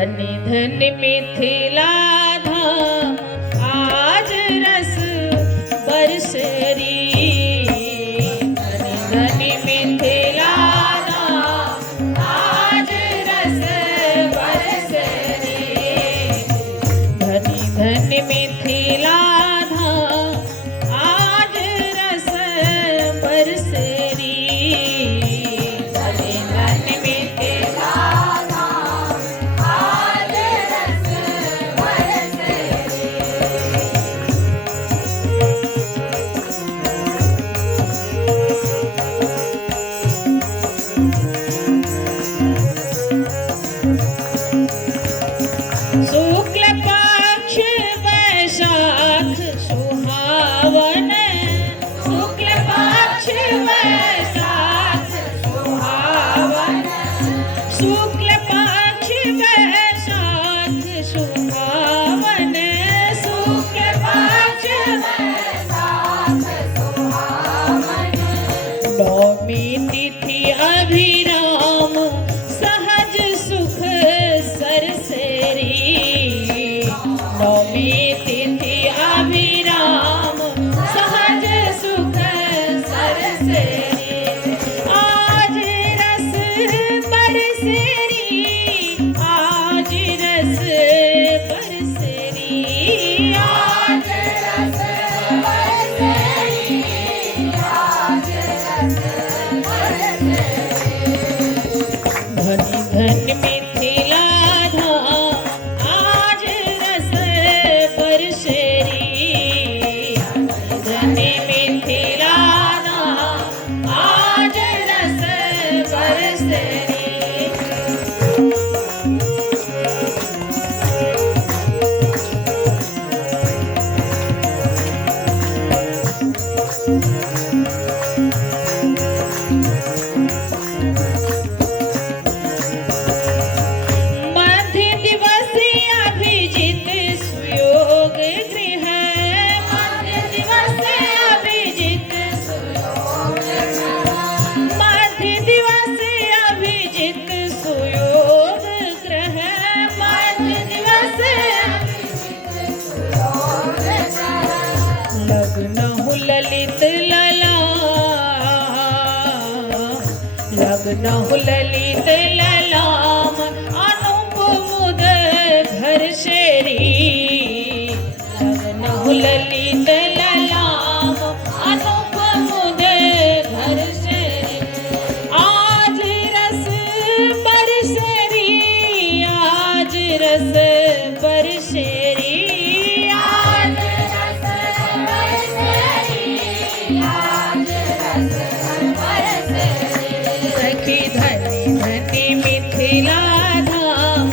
धन्य धन्य मिथिला धाम आज रस बरसरी। धन्य धन्य मिथिला धाम आज रस बरसरी। धन्य धन्य मिथिला धाम आज रस बरसरी। धन्य धन्य मिथिला धाम आज रस बरसरी। शुक्ल पक्ष वैशाख सुहावन। शुक्ल पक्ष वैशाख सुहावन। शुक्ल पक्ष वैशाख सुहावन। शुक्ल पक्ष वैशाख सुहावन। नवमी तिथि अभिराम सहज सुख सरसरी। नवमी तिथि अभिराम सहज सुख सरसरी। आज रस बरसरी। आज रस बरसरी। आज रस बरसरी। आज रस बरसरी। धन्य धन्य मिथिला धाम आज रस बरसरी। धन्य मिथिला धाम आज रस बरसरी। मध्य दिवस अभिजित सुयोग गृह। मध्य दिवस अभिजित सुयोग गृह। मध्य दिवस अभिजित सुयोग गृह। मध्य दिवस अभिजित सुयोग गृह। लग्न ललित लला। लग्न ललित ललाम अनूप मुद घर शेरी। लग्न ललित ललाम अनूप मुद घर शेरी। आज रस बरसरी। आज रस बरसरी। आज रस बरसरी। आज रस बरसरी। सखी धन्य धन्य मिथिला धाम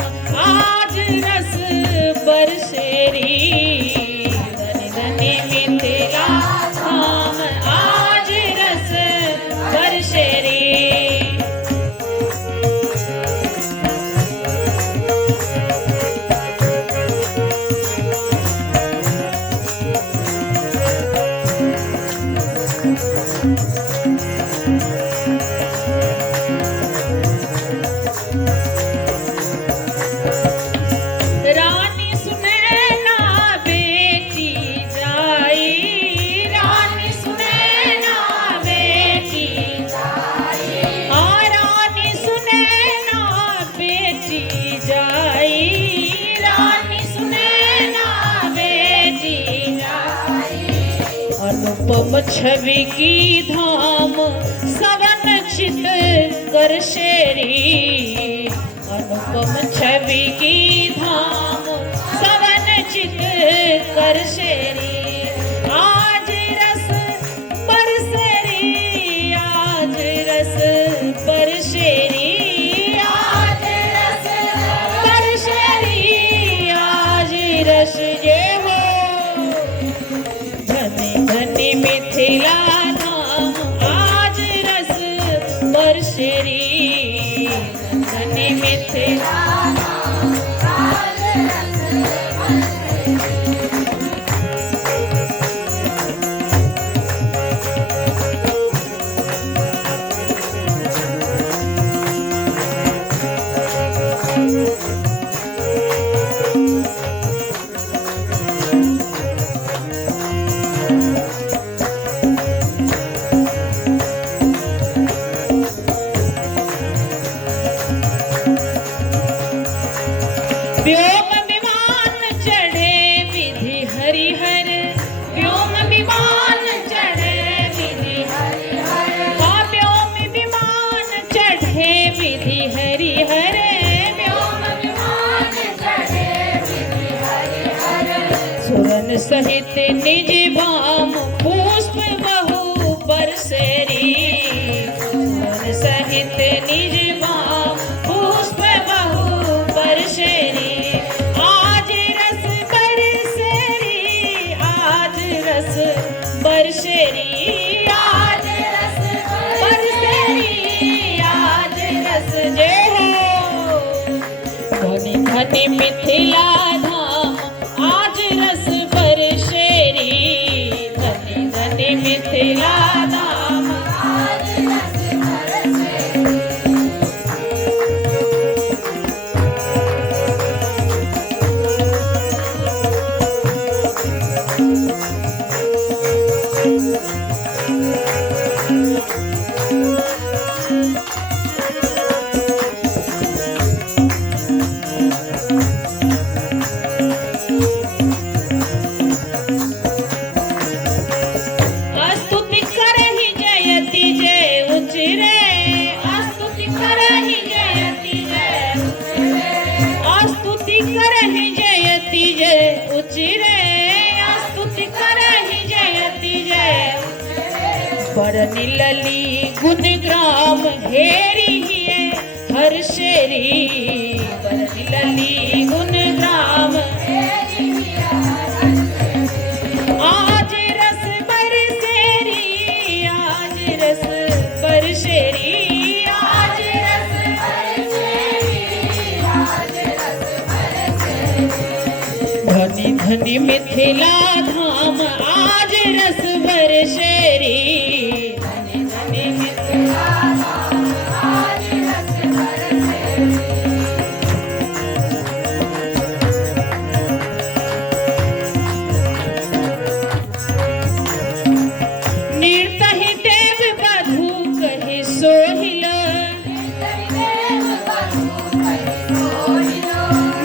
आज रस बरसरी। धन्य धन्य मिथिला धाम आज रस बरसरी। रानी सुनैना बेटी जाई। रानी सुनैना बेटी जाई। हाँ रानी सुनैना बेटी जाई। रानी सुनैना बेटी जाई। अनुपम छवि की धाम सवन चित कर शेरी। अनुपम छवि की धाम सवन चित कर शेरी। आज रस बरसरी। आज रस बरसरी। आज रस बरसरी। आज रस जे हो। धन्य धन्य मिथिला धाम आज रस बरसरी। धन्य मिथिला धाम आज रस बरसरी। बरसेरी आज रस बरसेरी आज रस जय हो। धनी धनी मिथिला धाम आज रस बरसेरी धनी धनी मिथिला धाम आज रस बरसेरी। स्तुति करहि जयति जय उचरे स्तुति करहि जयति जय स्तुति करहि जयति जय उचरे स्तुति करहि जयति जय। बरनि लली गुण ग्राम घेरी हिये हर्षेरी बरनि लली गुण ग्राम आज रस बरसेरी आज रस बरसेरी आज रस बरसेरी आज रस बरसेरी। धनी धनी मिथिला धाम आज रस बरसेरी धनी धनी मिथिला धाम आज रस बरसेरी। निर्तहि देव बधू कहि सोहिल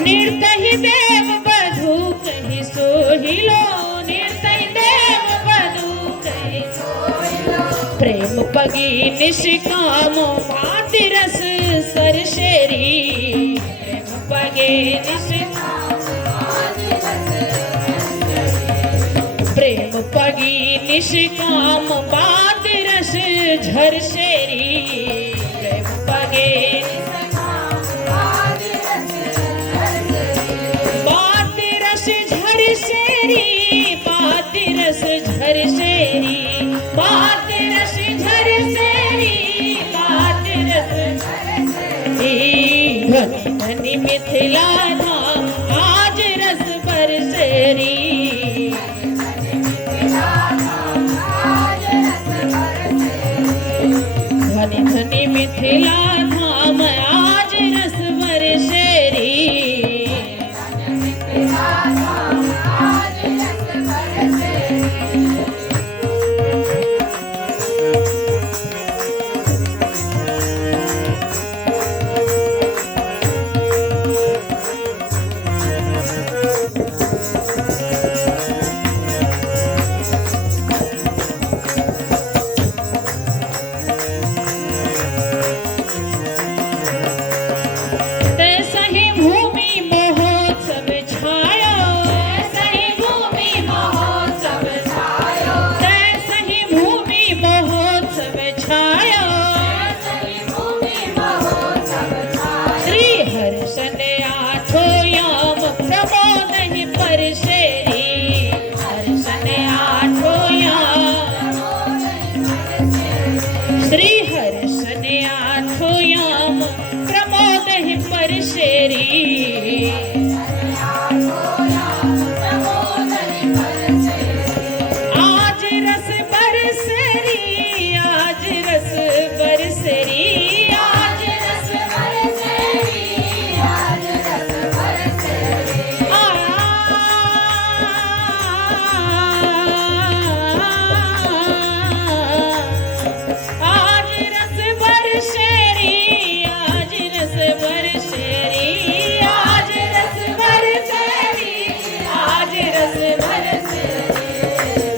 निर्तहि देव बधू कहि सोहिलो निर्तहि देव बधू कहि सोहिलो। प्रेम पगी निष्काम भाति रस सरसेरी प्रेम पगे निष्काम प्रेम पगी निष्काम बात रस झरसेरी प्रेम पगे बात रस झरसेरी बात रस झरसेरी बात रस झरसेरी बात रस झरसेरी। धनी धनी मिथिला धाम आज रस बरसेरी धनी धनी मिथिला धाम आज रस बरसेरी। तैसहि भूमि महोत्सव छायो तैसहि भूमि महोत्सव छायो तैसहि भूमि महोत्सव छायो तैसहि भूमि महोत्सव छायो। श्री हर्षन आठो याम प्रमोदहि परसेरी हर्षन आठो याम श्री हर्षन आठो याम प्रमोदहि परसेरी आज रस बरसेरी आज रस बरसेरी आज रस बरसेरी आज रस बरसेरी। आज रस बरसेरी आज रस बरसेरी आज रस बरसेरी आज रस बरसेरी।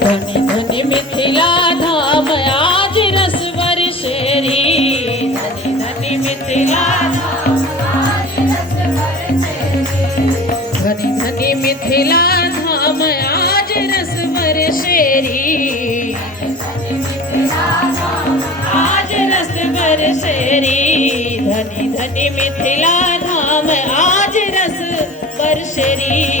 धनी धनी मिथिला धाम आज रस बरसेरी धनी धनी मिथिला धाम आज रस बरसेरी धनी धनी मिथिला धाम आज रस बरसेरी आज रस बरसेरी धनी धनी मिथिला धाम आज रस बरसेरी।